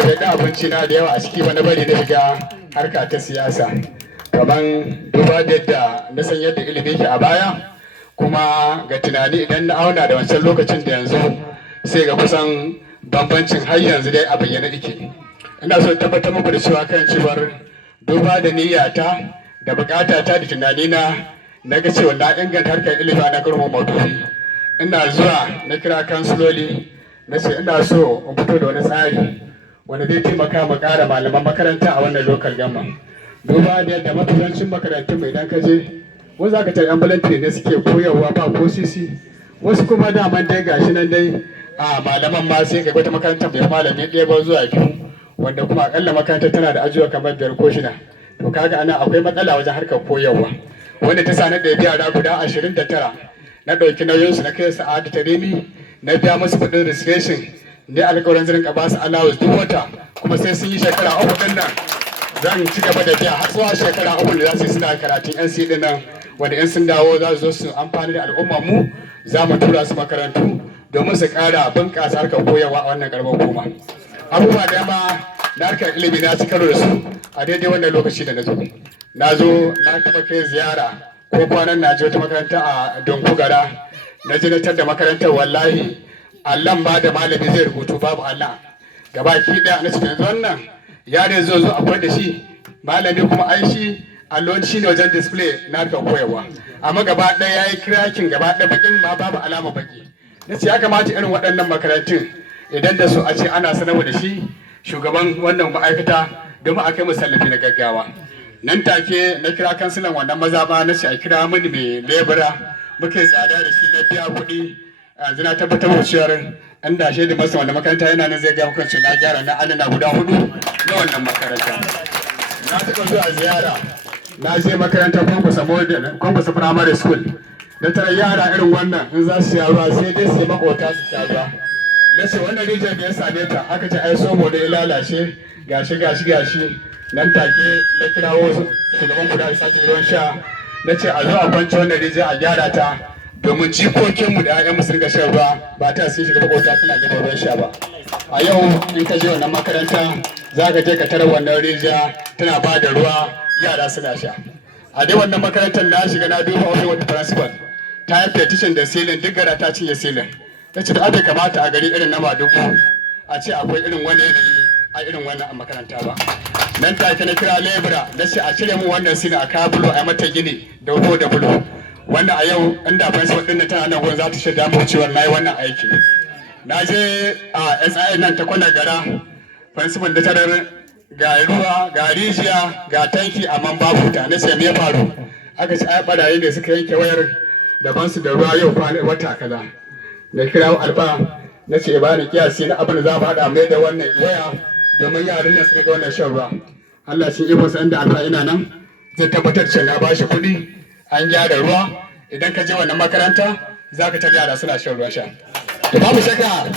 bai da abinci na da yawa a ciki ba na bari na shiga harka ta siyasa. Kaman duba da yadda na san yadda ilimi ke a baya, kuma ga tunani idan na auna da wancan lokacin da yanzu sai ga kusan bambancin har yanzu dai a bayyana ike. Ina so tabbatar muku da cewa kan cewar duba da niyyata da bukata ta da tunanina na ga cewa na inganta harkar ilimi na garma maudu'i. Ina zuwa na kira kansiloli na ce ina so in fito da wani tsari wanda zai taimaka mu ƙara malaman makaranta a wannan local government. Duba da yadda mafiyancin makarantun mai idan ka je wasu za ka ta ambulantry ne suke koyarwa ba ko sisi, wasu kuma daman dai gashi nan dai a malaman ma sai kai wata makaranta mai malami ɗaya ba zuwa biyu, wanda kuma akalla makaranta tana da ajuwa kamar 5 ko 6. To kaga ana akwai matsala wajen harkar koyarwa, wanda ta sa na ɗaya yara guda 29 na ɗauki nauyinsu na kai su a Taremi, na biya musu kuɗin registration ne alƙawarin zan rinka ba su allowance duk wata, kuma sai sun yi shekara 3 ɗin nan zan ci gaba da biya har zuwa shekara 3 da za su yi suna karatun NC ɗin nan, wanda in sun dawo za su zo su amfani da al'ummar mu, za mu tura su makarantu domin su ƙara bunƙasa harkar koyarwa a wannan ƙaramar hukuma. Abubuwa da yamma na harkar ilimi na ci karo da su a daidai wannan lokaci da na zo na taɓa kai ziyara ko kwanan na je wata makaranta a Donkugara, na je na da makarantar wallahi allon ba da malami zai rubutu babu Allah gabaki ɗaya. Na cikin yanzu wannan yare zo akwai da shi malami kuma ai shi allon shi ne wajen display na harkar koyarwa, amma gaba ɗaya ya yi kirakin gaba ɗaya bakin ma babu alama baki. Na ce ya kamata irin waɗannan makarantun idan da su a ce ana sanarwa da shi shugaban wannan ma'aikata domin a kai musallafi na gaggawa. Nan take na kira kansilan wannan maza ba na ce a kira mini mai lebura, muka yi tsada da shi na biya kuɗi. Yanzu na tabbatar da cewar an dashe da masa wanda makaranta yana nan zai ga mukan ce na gyara na alina guda 4 na wannan makaranta. Na taɓa zuwa ziyara na je makarantar Kwankwasa Primary School, na tara yara irin wannan in za su sha ruwa sai dai su yi makota su sha ruwa. Na ce wannan rijiyar da ya same ta aka ce ai somo da ya lalace gashi nan take na kirawo shugaban guda da sake ruwan sha, na ce a zo a kwanci wannan rijiyar a gyara ta domin jikokinmu da 'ya'yanmu su ringa shan ruwa ba ta sun shiga makota suna gaba ruwan sha ba. A yau in ka je wannan makaranta za ka je ka tarar wannan rijiya tana ba da ruwa yara suna sha. A dai wannan makarantar na shiga na duba wata principal ta yi petition da silin duk gara ta cinye silin. Ta ce da bai kamata a gari irin na Madugu a ce akwai irin wani yanayi a irin wannan a makaranta ba. Nan take na kira lebura na ce a cire mu wannan silin a kawo bulo a mata gini da wuto da bulo. Wannan a yau inda principal ɗin tana nan gurin za ta shaida mu cewa na yi wannan aiki. Na je a SIA nan ta kwana gara, principal da tarar ga ruwa ga rijiya ga tanki amma babu ta. Na ce me ya faru? Aka ce ai barayi ne suka yanke wayar daban su da ruwa yau wata kaza. Na kira alba na ce ba ni kiyasi na abin da za mu haɗa mai da wannan waya domin yaran nan su ga wannan shan ruwa. Allah shi iko san da alba ina nan zai tabbatar cewa na bashi kuɗi an gyara ruwa. Idan ka je wannan makaranta za ka ta yara suna shan ruwa sha. To babu shakka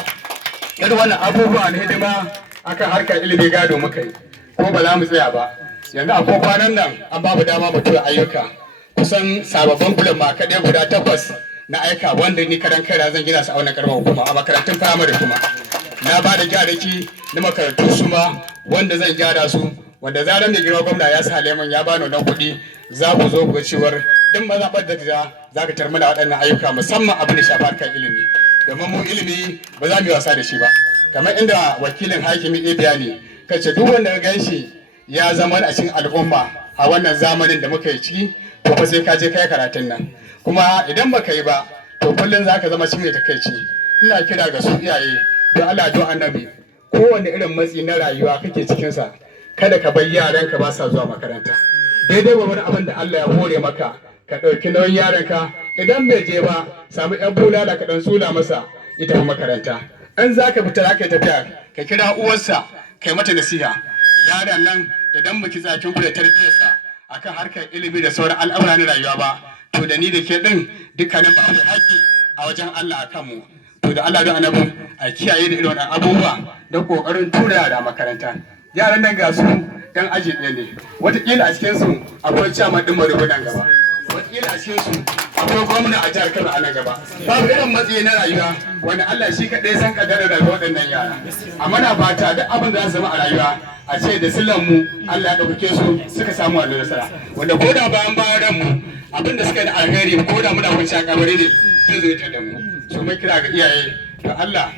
irin wannan abubuwa na hidima akan harkar ilimi gado muka yi ko ba za mu tsaya ba. Yanzu a ko kwanan nan an babu dama mu tura ayyuka kusan sababbin bulan ma kaɗai guda 8 na aika wanda ni karan kaina zan gina su a wannan karamar hukuma a makarantun firamare kuma na ba da gyaraki na makarantu su ma wanda zan gyara su, wanda zaran mai girma gwamna ya sa leman ya bani wannan kuɗi za ku zo ku ga cewar duk mazaɓar da za ka tarmana waɗannan ayyuka musamman abin da shafi harkar ilimi, domin mu ilimi ba za mu yi wasa da shi ba. Kamar inda wakilin hakimi ya bayani kace duk wanda ya gan shi ya zama a cikin al'umma a wannan zamanin da muka yi ciki to fa sai ka je kai karatun nan, kuma idan baka yi ba to kullum za ka zama cikin takaici. Ina kira ga su iyaye don Allah don annabi kowane irin matsi na rayuwa kake cikinsa kada ka bar yaranka ba sa zuwa makaranta. Daidai wani abin da Allah ya hore maka ka ɗauki nauyin yaranka, idan bai je ba samu yan bulala ka ɗan tsula masa ita makaranta. In za ka fita za ka yi tafiya ka kira uwarsa kai mata nasiha. Yaran nan idan muki tsakin ku da tarbiyyarsa akan harkar ilimi da sauran al'amura na rayuwa ba to da ni da ke ɗin dukkanin ba akwai haƙƙi a wajen Allah a kanmu. To da Allah don annabi a kiyaye da irin wannan abubuwa da ƙoƙarin tura yara makaranta. Yaran nan ga su ɗan aji ɗaya ne, wataƙila a cikinsu akwai ciyaman ɗin marubunan gaba, wataƙila a cikinsu akwai gwamna a jihar Kano a nan gaba babu irin matsayi na rayuwa wanda Allah shi kaɗai san kaddarar da waɗannan yara amma na fata duk abin da za su zama a rayuwa a ce da silan mu Allah ya ɗaukake su suka samu wannan nasara wanda ko da bayan mu abin da suka yi da alheri ko da muna kwanci a kabari ne zai zo ta da mu so mai kira ga iyaye to Allah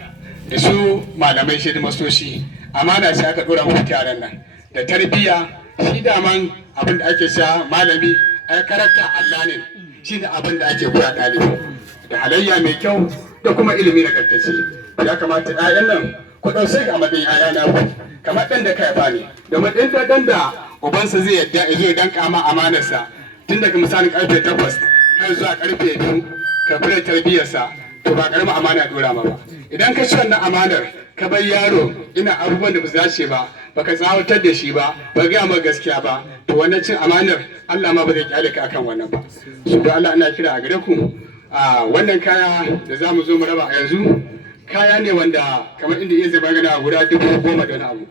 da su malamai shi da masoshi amana shi aka dora muku yaran nan da tarbiyya shi daman abin da ake sha malami ai karakta Allah ne shi ne abin da ake koya ɗalibi da halayya mai kyau da kuma ilimi na karkace ya kamata ƴaƴan nan ku ɗauke ga matsayin ƴaƴa na ku kamar ɗan da kai ba ne domin ɗan da ubansa zai yadda ya zo ya danka ma amanarsa tun daga misalin karfe 8 har zuwa karfe 2 ka fara tarbiyyarsa to ba karamin amana dora ma ba idan ka ci wannan amanar ka bar yaro ina abubuwan da ba su dace ba baka tsawatar da shi ba ba ga ma gaskiya ba to wannan cin amanar Allah ma ba zai kyale ka akan wannan ba su da Allah ina kira a gare ku a wannan kaya da za mu zo mu raba a yanzu kaya ne wanda kamar inda iya zai magana guda 10,000 da wani abu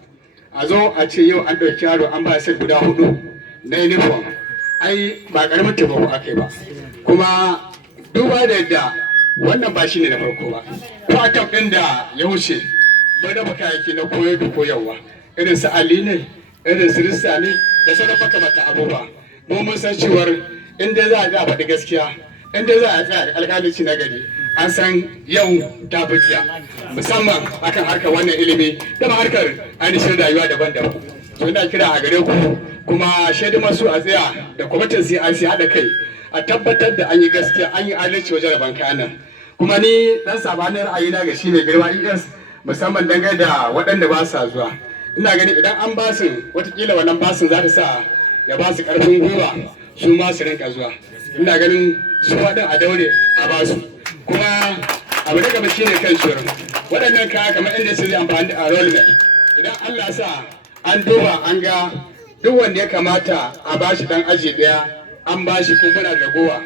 a zo a ce yau an ɗauki yaro an ba sai guda 4 na uniform ai ba karamin taimako aka yi ba kuma duba da yadda wannan ba shi ne na farko ba fatam ɗin da ya wuce mun raba kayayyaki na koyo da koyarwa irin su ali ne irin su rissa ne da sauran makamata abubuwa mun san cewar inda za a ga faɗi gaskiya inda za a tsaya da alƙalanci na gari an san yau ta fikiya musamman akan harkar wannan ilimi da harkar ainihin rayuwa daban-daban to ina kira a gare ku kuma shaidu masu a tsaya da kwamitin CRC haɗa kai a tabbatar da an yi gaskiya an yi adalci wajen rabon kayan nan kuma ni dan sabanin ra'ayina ga shi mai girma ES musamman dangane da waɗanda ba sa zuwa ina gani idan an basin watakila wannan basin za ta sa ya ba su ƙarfin gwiwa su ma su rinka zuwa ina ganin su waɗin a daure a basu kuma abu da gaba shine kan shirin waɗannan kaya kamar inda su zai amfani da enrollment idan Allah sa an duba an ga duk wanda ya kamata a bashi dan aji daya an bashi kuma muna da ragowa